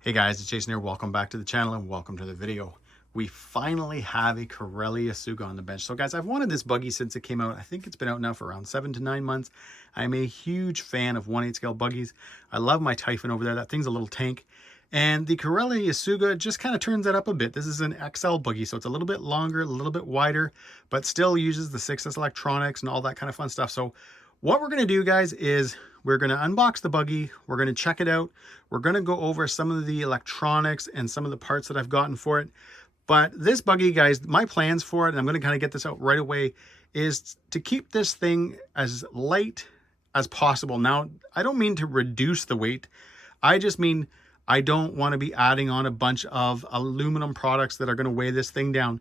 Hey guys, it's Jason here. Welcome back to the channel and welcome to the video. We finally have a Corelli Asuga on the bench. So guys, I've wanted this buggy since it came out. I think it's been out now for around 7 to 9 months. I'm a huge fan of 1/8 scale buggies. I love my Typhon over there. That thing's a little tank. And the Corelli Asuga just kind of turns that up a bit. This is an XL buggy, so it's a little bit longer, a little bit wider, but still uses the 6S electronics and all that kind of fun stuff. So what we're going to do, guys, is we're going to unbox the buggy. We're going to check it out. We're going to go over some of the electronics and some of the parts that I've gotten for it. But this buggy, guys, my plans for it, and I'm going to kind of get this out right away, is to keep this thing as light as possible. Now, I don't mean to reduce the weight. I just mean I don't want to be adding on a bunch of aluminum products that are going to weigh this thing down.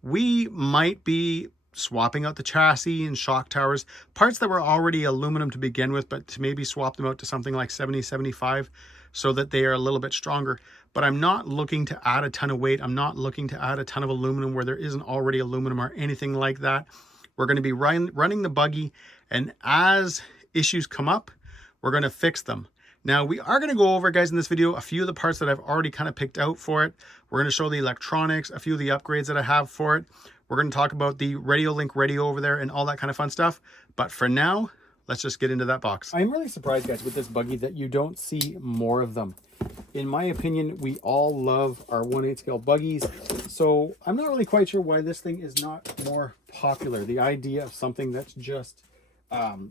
We might be swapping out the chassis and shock towers, parts that were already aluminum to begin with, but to maybe swap them out to something like 70-75 so that they are a little bit stronger. But I'm not looking to add a ton of weight. I'm not looking to add a ton of aluminum where there isn't already aluminum or anything like that. We're going to be running the buggy, and as issues come up, we're going to fix them. Now, we are going to go over, guys, in this video, a few of the parts that I've already kind of picked out for it. We're going to show the electronics, a few of the upgrades that I have for it. We're going to talk about the Radio Link radio over there and all that kind of fun stuff. But for now, let's just get into that box. I'm really surprised, guys, with this buggy that you don't see more of them. In my opinion, we all love our 1/8 scale buggies. So I'm not really quite sure why this thing is not more popular. The idea of something that's just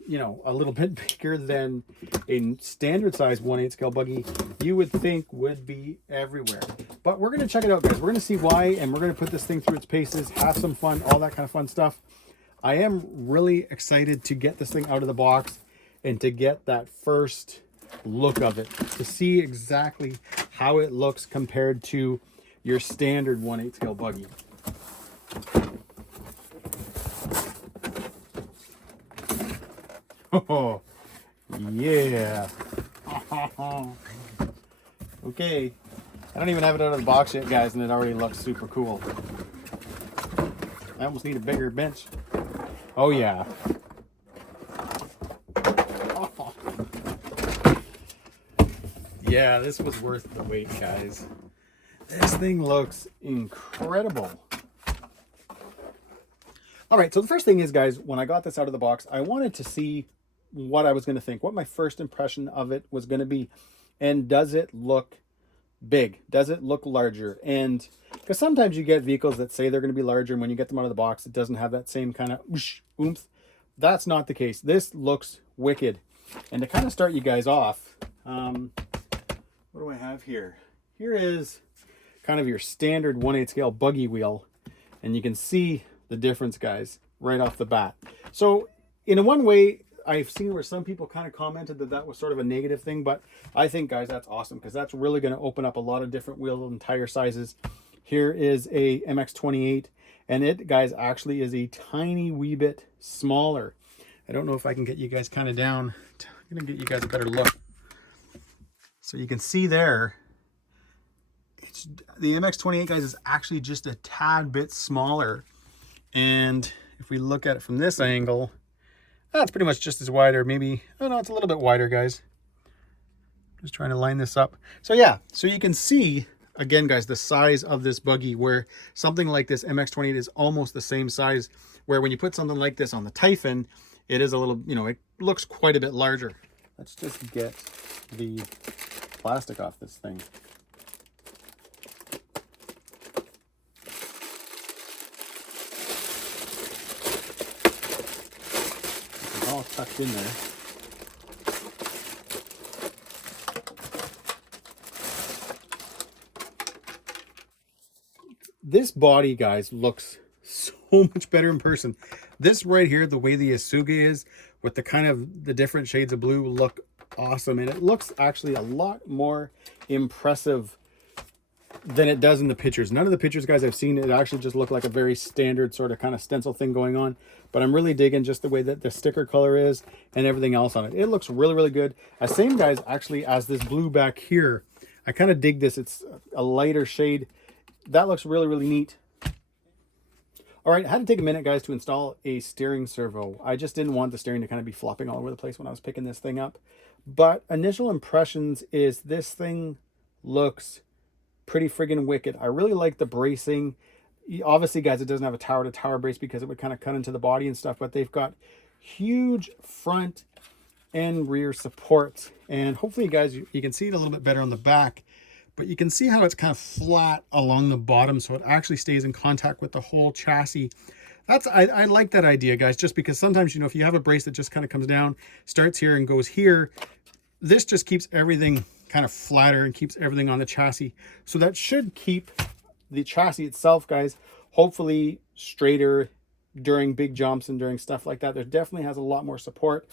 you know, a little bit bigger than a standard size 1/8 scale buggy, you would think would be everywhere. But we're going to check it out, guys. We're going to see why, and we're going to put this thing through its paces, have some fun, all that kind of fun stuff. I am really excited to get this thing out of the box and to get that first look of it, to see exactly how it looks compared to your standard 1/8 scale buggy. Oh, yeah. Okay. I don't even have it out of the box yet, guys, and it already looks super cool. I almost need a bigger bench. Oh, yeah. Oh. Yeah, this was worth the wait, guys. This thing looks incredible. All right, so the first thing is, guys, when I got this out of the box, I wanted to see what I was going to think, what my first impression of it was going to be. And does it look big? Does it look larger? And because sometimes you get vehicles that say they're going to be larger, and when you get them out of the box, it doesn't have that same kind of oomph. That's not the case. This looks wicked. And to kind of start you guys off, what do I have here? Here is kind of your standard 1/8 scale buggy wheel. And you can see the difference, guys, right off the bat. So in one way, I've seen where some people kind of commented that that was sort of a negative thing, but I think, guys, that's awesome, because that's really going to open up a lot of different wheel and tire sizes. Here is a MX-28, and it, guys, actually is a tiny wee bit smaller. I don't know if I can get you guys kind of down. I'm going to get you guys a better look. So you can see there, it's, the MX-28, guys, is actually just a tad bit smaller. And if we look at it from this angle, that's pretty much just as wide, or maybe, oh no, it's a little bit wider, guys. Just trying to line this up. So yeah, so you can see, again, guys, the size of this buggy, where something like this MX-28 is almost the same size, where when you put something like this on the Typhon, it is a little, you know, it looks quite a bit larger. Let's just get the plastic off this thing. All tucked in there. This body, guys, looks so much better in person. This right here, the way the Asuga is, with the kind of the different shades of blue, look awesome. And it looks actually a lot more impressive than it does in the pictures. None of the pictures, guys, I've seen, it actually just looked like a very standard sort of kind of stencil thing going on. But I'm really digging just the way that the sticker color is and everything else on it. It looks really, really good. Same, guys, actually, as this blue back here. I kind of dig this. It's a lighter shade. That looks really, really neat. All right, I had to take a minute, guys, to install a steering servo. I just didn't want the steering to kind of be flopping all over the place when I was picking this thing up. But initial impressions is this thing looks pretty friggin' wicked. I really like the bracing. Obviously, guys, it doesn't have a tower-to-tower brace because it would kind of cut into the body and stuff, but they've got huge front and rear supports. And hopefully, guys, you can see it a little bit better on the back, but you can see how it's kind of flat along the bottom, so it actually stays in contact with the whole chassis. I like that idea, guys, just because sometimes, you know, if you have a brace that just kind of comes down, starts here and goes here, this just keeps everything kind of flatter and keeps everything on the chassis. So that should keep the chassis itself, guys, hopefully straighter during big jumps and during stuff like that. There definitely has a lot more support.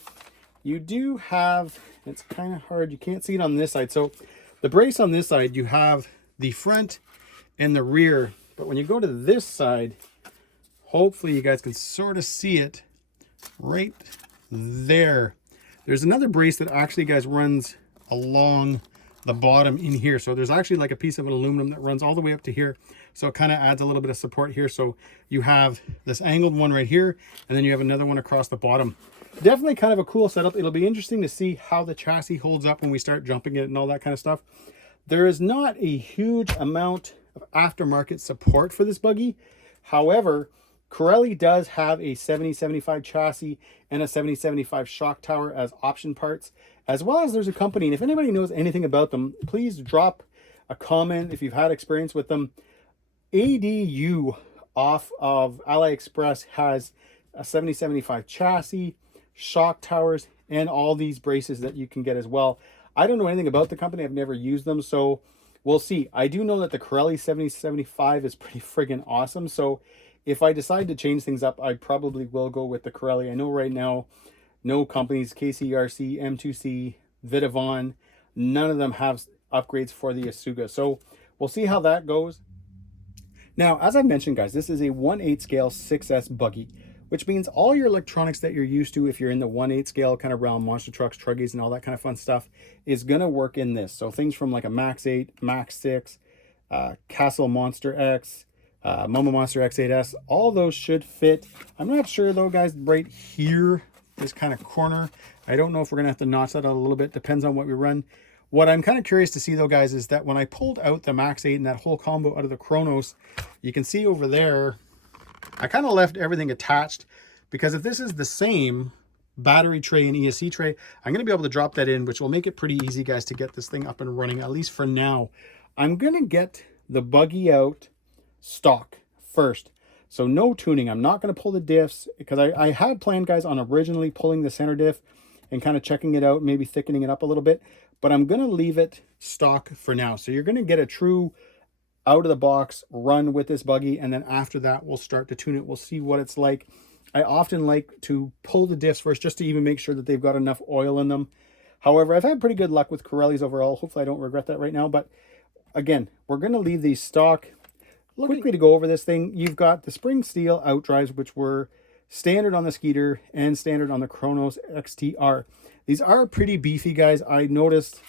You do have, it's kind of hard, you can't see it on this side. So the brace on this side, you have the front and the rear, but when you go to this side, hopefully you guys can sort of see it right there. There's another brace that actually, guys, runs along the bottom in here. So there's actually like a piece of aluminum that runs all the way up to here. So it kind of adds a little bit of support here. So you have this angled one right here, and then you have another one across the bottom. Definitely kind of a cool setup. It'll be interesting to see how the chassis holds up when we start jumping it and all that kind of stuff. There is not a huge amount of aftermarket support for this buggy. However, Corelli does have a 7075 chassis and a 7075 shock tower as option parts, as well as there's a company, and if anybody knows anything about them, please drop a comment if you've had experience with them. ADU off of AliExpress has a 7075 chassis, shock towers, and all these braces that you can get as well. I don't know anything about the company. I've never used them, so we'll see. I do know that the Corelli 7075 is pretty friggin' awesome, so if I decide to change things up, I probably will go with the Corelli. I know right now, no companies, KCRC, M2C, Vitavon, none of them have upgrades for the Asuga. So we'll see how that goes. Now, as I mentioned, guys, this is a 1/8 scale 6S buggy, which means all your electronics that you're used to if you're in the 1/8 scale kind of realm, monster trucks, truggies, and all that kind of fun stuff, is going to work in this. So things from like a Max 8, Max 6, Castle Monster X, Momo Monster X8S, all those should fit. I'm not sure though, guys, right here, this kind of corner, I don't know if we're gonna have to notch that out a little bit, depends on what we run. What I'm kind of curious to see though, guys, is that when I pulled out the Max 8 and that whole combo out of the Chronos, you can see over there, I kind of left everything attached, because if this is the same battery tray and ESC tray, I'm gonna be able to drop that in, which will make it pretty easy, guys, to get this thing up and running, at least for now. I'm gonna get the buggy out stock first, so no tuning. I'm not going to pull the diffs, because I had planned, guys, on originally pulling the center diff and kind of checking it out, maybe thickening it up a little bit, but I'm going to leave it stock for now. So you're going to get a true out of the box run with this buggy, and then after that we'll start to tune it. We'll see what it's like. I often like to pull the diffs first just to even make sure that they've got enough oil in them. However, I've had pretty good luck with Corelli's overall. Hopefully I don't regret that right now, but again, we're going to leave these stock. Quickly to go over this thing, you've got the spring steel out drives, which were standard on the Skeeter and standard on the Chronos XTR. These are pretty beefy, guys. I noticed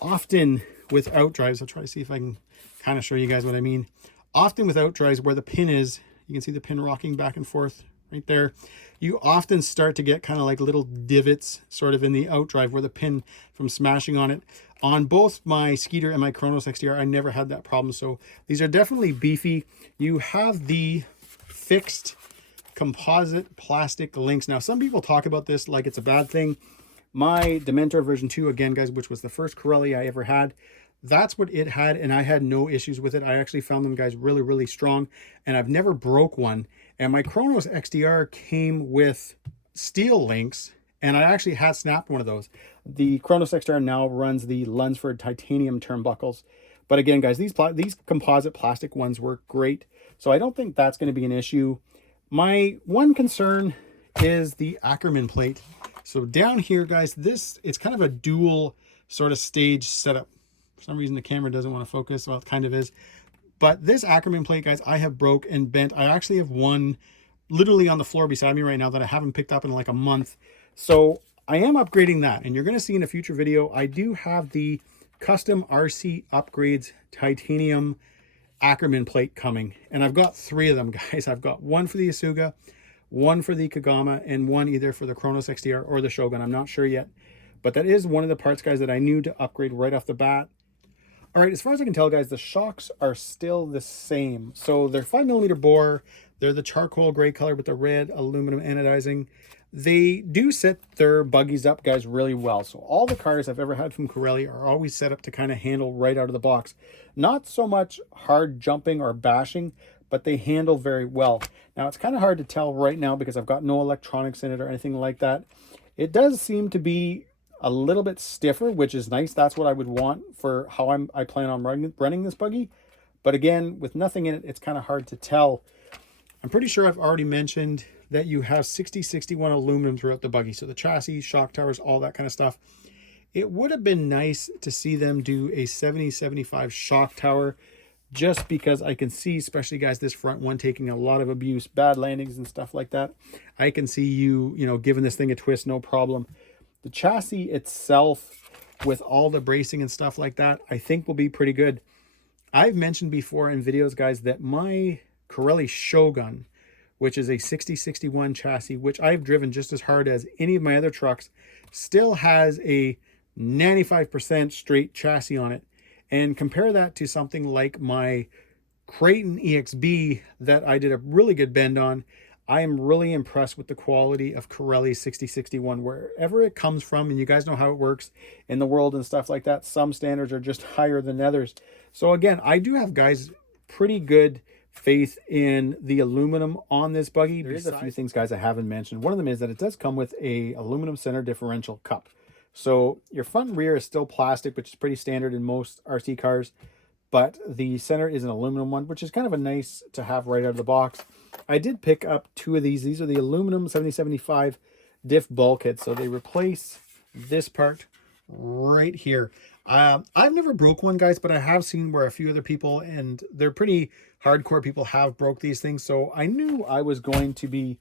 often with out drives, I'll try to see if I can kind of show you guys what I mean. Often with out drives, where the pin is, you can see the pin rocking back and forth right there. You often start to get kind of like little divots sort of in the out drive where the pin from smashing on it. On both my Skeeter and my Chronos XTR, I never had that problem. So these are definitely beefy. You have the fixed composite plastic links. Now, some people talk about this like it's a bad thing. My Dementor version 2, again, guys, which was the first Corelli I ever had, that's what it had, and I had no issues with it. I actually found them, guys, really, really strong, and I've never broke one. And my Chronos XTR came with steel links, and I actually had snapped one of those. The Chronos XTR now runs the Lunsford titanium turnbuckles. But again, guys, these composite plastic ones work great. So I don't think that's going to be an issue. My one concern is the Ackerman plate. So down here, guys, it's kind of a dual sort of stage setup. For some reason, the camera doesn't want to focus. Well, it kind of is. But this Ackerman plate, guys, I have broke and bent. I actually have one literally on the floor beside me right now that I haven't picked up in like a month. So I am upgrading that, and you're going to see in a future video, I do have the custom RC Upgrades titanium Ackerman plate coming, and I've got 3 of them, guys. I've got one for the Asuga, one for the Kagama, and one either for the Chronos XTR or the Shogun. I'm not sure yet, but that is one of the parts, guys, that I knew to upgrade right off the bat. All right, as far as I can tell, guys, the shocks are still the same. So they're 5mm bore. They're the charcoal gray color with the red aluminum anodizing. They do set their buggies up, guys, really well. So all the cars I've ever had from Corelli are always set up to kind of handle right out of the box. Not so much hard jumping or bashing, but they handle very well. Now, it's kind of hard to tell right now because I've got no electronics in it or anything like that. It does seem to be a little bit stiffer, which is nice. That's what I would want for how I plan on running this buggy. But again, with nothing in it, it's kind of hard to tell. I'm pretty sure I've already mentioned that you have 6061 aluminum throughout the buggy. So the chassis, shock towers, all that kind of stuff. It would have been nice to see them do a 7075 shock tower, just because I can see, especially guys, this front one taking a lot of abuse, bad landings and stuff like that. I can see you know, giving this thing a twist, no problem. The chassis itself, with all the bracing and stuff like that, I think will be pretty good. I've mentioned before in videos, guys, that my Corelli Shogun, which is a 6061 chassis, which I've driven just as hard as any of my other trucks, still has a 95% straight chassis on it. And compare that to something like my Creighton EXB that I did a really good bend on. I am really impressed with the quality of Corelli's 6061, wherever it comes from. And you guys know how it works in the world and stuff like that. Some standards are just higher than others. So again, I do have, guys, pretty good faith in the aluminum on this buggy. There is a few things, guys, I haven't mentioned. One of them is that it does come with a aluminum center differential cup. So your front and rear is still plastic, which is pretty standard in most RC cars, but the center is an aluminum one, which is kind of a nice to have right out of the box. I did pick up two of these. These are the aluminum 7075 diff bulkheads. So they replace this part right here. I've never broke one, guys, but I have seen where a few other people, and they're pretty hardcore people, have broke these things. So I knew I was going to be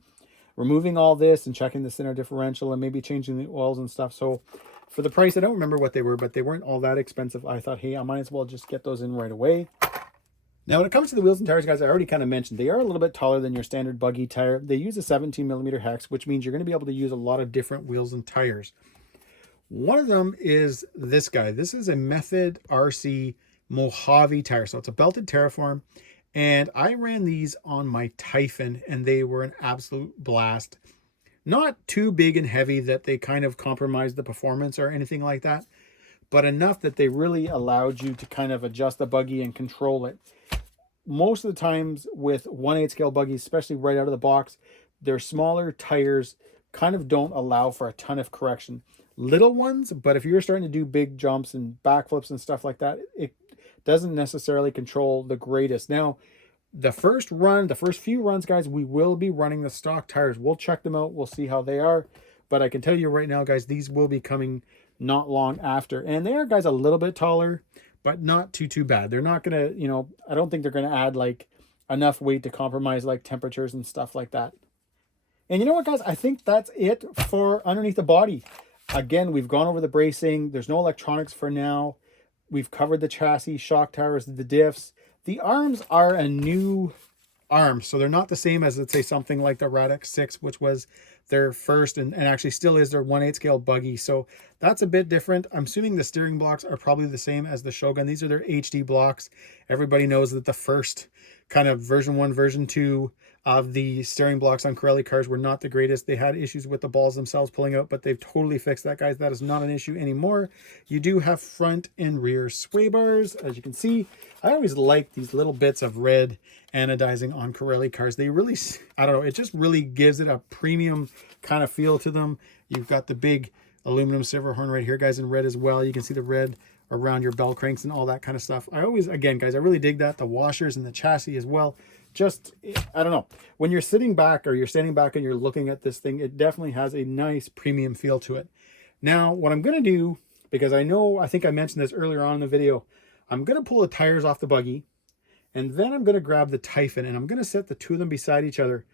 removing all this and checking the center differential and maybe changing the oils and stuff. So for the price, I don't remember what they were, but they weren't all that expensive. I thought, hey, I might as well just get those in right away. Now, when it comes to the wheels and tires, guys, I already kind of mentioned they are a little bit taller than your standard buggy tire. They use a 17mm hex, which means you're going to be able to use a lot of different wheels and tires. One of them is this guy. This is a Method RC Mojave tire. So it's a belted Terraform. And I ran these on my Typhon, and they were an absolute blast. Not too big and heavy that they kind of compromised the performance or anything like that, but enough that they really allowed you to kind of adjust the buggy and control it. Most of the times with 1/8 scale buggies, especially right out of the box, their smaller tires kind of don't allow for a ton of correction. Little ones, but if you're starting to do big jumps and backflips and stuff like that, it doesn't necessarily control the greatest. Now, the first few runs, guys, we will be running the stock tires. We'll check them out. We'll see how they are. But I can tell you right now, guys, these will be coming not long after. And they are, guys, a little bit taller, but not too bad. They're not going to, you know, I don't think they're going to add like enough weight to compromise like temperatures and stuff like that. And you know what, guys? I think that's it for underneath the body. Again, we've gone over the bracing. There's no electronics for now. We've covered the chassis, shock towers, the diffs. The arms are a new arm, so they're not the same as, let's say, something like the Radix 6, which was their first and actually still is their 1/8 scale buggy. So that's a bit different. I'm assuming the steering blocks are probably the same as the Shogun. These are their HD blocks. Everybody knows that the first kind of version 1, version 2 of the steering blocks on Corelli cars were not the greatest. They had issues with the balls themselves pulling out, but they've totally fixed that, guys. That is not an issue anymore. You do have front and rear sway bars, as you can see. I always like these little bits of red anodizing on Corelli cars. They really, I don't know, it just really gives it a premium kind of feel to them. You've got the big aluminum silver horn right here, guys, in red as well. You can see the red around your bell cranks and all that kind of stuff. I always, again, guys, I really dig that. The washers and the chassis as well. Just, I don't know, when you're sitting back or you're standing back and you're looking at this thing, it definitely has a nice premium feel to it. Now, what I'm going to do, because I think I mentioned this earlier on in the video, I'm going to pull the tires off the buggy, and then I'm going to grab the Typhon, and I'm going to set the two of them beside each other,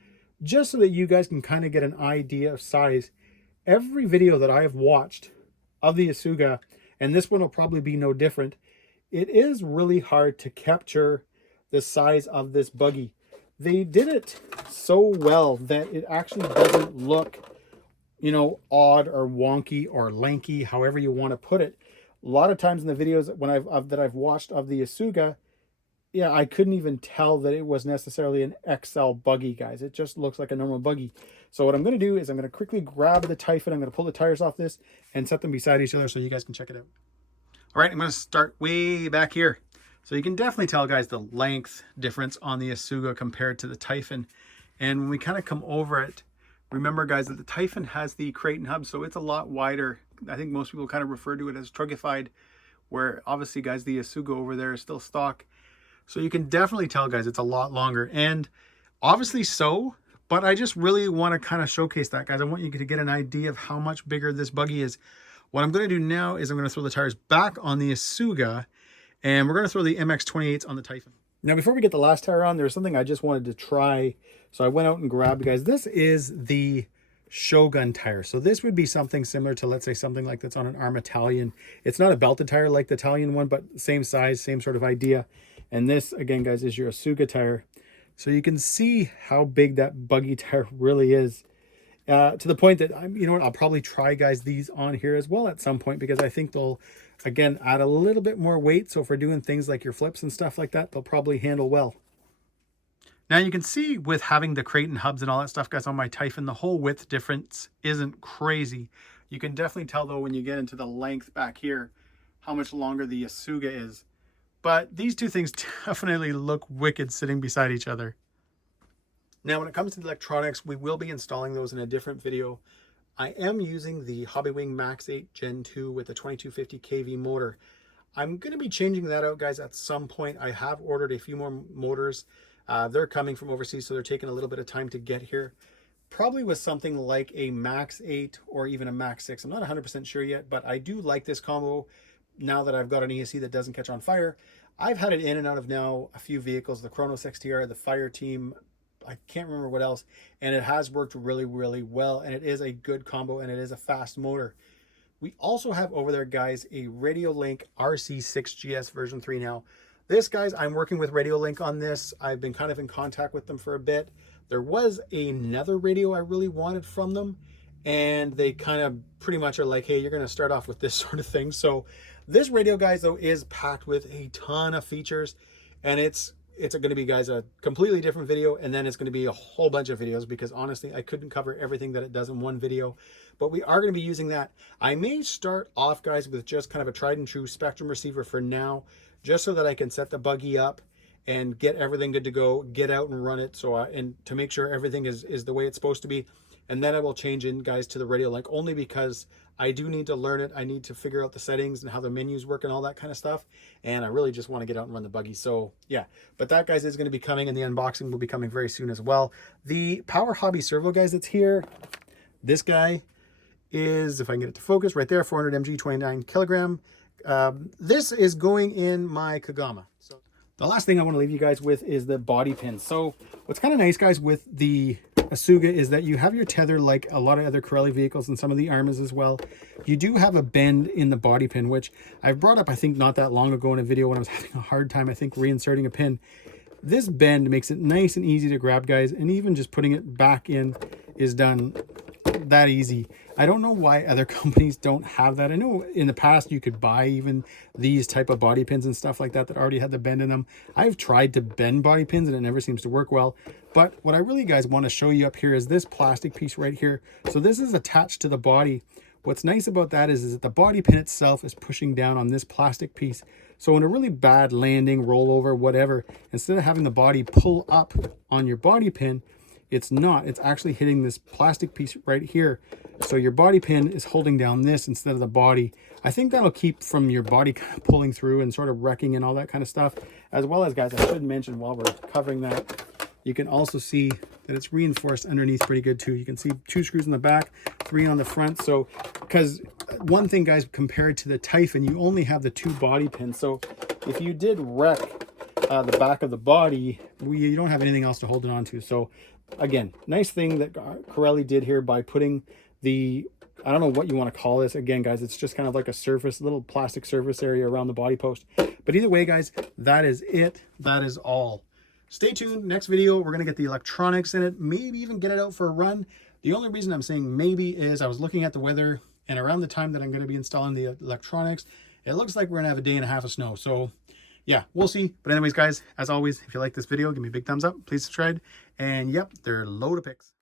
just so that you guys can kind of get an idea of size. Every video that I have watched of the Asuga, and this one will probably be no different, it is really hard to capture the size of this buggy. They did it so well that it actually doesn't look, you know, odd or wonky or lanky, however you want to put it. A lot of times in the videos when I've watched of the Asuga, yeah, I couldn't even tell that it was necessarily an XL buggy, guys. It just looks like a normal buggy. So what I'm going to do is I'm going to quickly grab the Typhon. I'm going to pull the tires off this and set them beside each other so you guys can check it out. All right, I'm going to start way back here. So you can definitely tell, guys, the length difference on the Asuga compared to the Typhon. And when we kind of come over it, remember, guys, that the Typhon has the Creighton hub, so it's a lot wider. I think most people kind of refer to it as trugified, where obviously, guys, the Asuga over there is still stock. So you can definitely tell, guys, it's a lot longer, and obviously so, but I just really want to kind of showcase that, guys. I want you to get an idea of how much bigger this buggy is. What I'm going to do now is I'm going to throw the tires back on the Asuga, and we're going to throw the MX-28s on the Typhon. Now, before we get the last tire on, there's something I just wanted to try. So I went out and grabbed, guys, this is the Shogun tire. So this would be something similar to, let's say, something like that's on an ARM Italian. It's not a belted tire like the Italian one, but same size, same sort of idea. And this, again, guys, is your Asuga tire. So you can see how big that buggy tire really is. To the point that, you know what, I'll probably try, guys, these on here as well at some point, because I think they'll, again, add a little bit more weight. So if we're doing things like your flips and stuff like that, they'll probably handle well. Now you can see with having the Creighton hubs and all that stuff, guys, on my Typhon, the whole width difference isn't crazy. You can definitely tell, though, when you get into the length back here, how much longer the Asuga is. But these two things definitely look wicked sitting beside each other. Now, when it comes to the electronics, we will be installing those in a different video. I am using the Hobbywing Max 8 Gen 2 with a 2250 kV motor. I'm going to be changing that out, guys, at some point. I have ordered a few more motors. They're coming from overseas, so they're taking a little bit of time to get here. Probably with something like a Max 8 or even a Max 6. I'm not 100% sure yet, but I do like this combo. Now that I've got an ESC that doesn't catch on fire. I've had it in and out of now a few vehicles, the Kronos XTR, the Fire Team, I can't remember what else, and it has worked really, really well, and it is a good combo, and it is a fast motor. We also have over there, guys, a Radiolink RC6GS version 3 now. This, guys, I'm working with Radiolink on this. I've been kind of in contact with them for a bit. There was another radio I really wanted from them, and they kind of pretty much are like, hey, you're going to start off with this sort of thing. So this radio, guys, though, is packed with a ton of features, and it's going to be, guys, a completely different video, and then it's going to be a whole bunch of videos, because honestly, I couldn't cover everything that it does in one video, but we are going to be using that. I may start off, guys, with just kind of a tried and true Spectrum receiver for now, just so that I can set the buggy up and get everything good to go, get out and run it, and to make sure everything is the way it's supposed to be. And then I will change in, guys, to the Radiolink, only because I do need to learn it. I need to figure out the settings and how the menus work and all that kind of stuff. And I really just want to get out and run the buggy. So yeah, but that, guys, is going to be coming, and the unboxing will be coming very soon as well. The Power Hobby servo, guys, that's here. This guy is, if I can get it to focus, right there, 400 mg, 29 kilogram. This is going in my Kagama. So the last thing I want to leave you guys with is the body pin. So what's kind of nice, guys, with the Asuga is that you have your tether like a lot of other Corelli vehicles and some of the Armas as well. You do have a bend in the body pin, which I've brought up, I think, not that long ago in a video when I was having a hard time, I think, reinserting a pin. This bend makes it nice and easy to grab, guys, and even just putting it back in is done that easy. I don't know why other companies don't have that. I know in the past you could buy even these type of body pins and stuff like that that already had the bend in them. I've tried to bend body pins and it never seems to work well. But what I really, guys, want to show you up here is this plastic piece right here. So this is attached to the body. What's nice about that is that the body pin itself is pushing down on this plastic piece. So in a really bad landing, rollover, whatever, instead of having the body pull up on your body pin, it's not. It's actually hitting this plastic piece right here. So your body pin is holding down this instead of the body. I think that'll keep from your body kind of pulling through and sort of wrecking and all that kind of stuff. As well as, guys, I should mention while we're covering that, you can also see that it's reinforced underneath pretty good too. You can see 2 screws in the back, 3 on the front. So, because one thing, guys, compared to the Typhon, you only have the 2 body pins. So if you did wreck the back of the body, you don't have anything else to hold it onto. So again, nice thing that Corelli did here by putting the, I don't know what you want to call this. Again, guys, it's just kind of like a surface, little plastic surface area around the body post. But either way, guys, that is it. That is all. Stay tuned. Next video, we're going to get the electronics in it, maybe even get it out for a run. The only reason I'm saying maybe is I was looking at the weather, and around the time that I'm going to be installing the electronics It looks like we're gonna have a day and a half of snow. So yeah, we'll see. But anyways, guys, as always, if you like this video, give me a big thumbs up. Please subscribe. And yep, they're load of pics.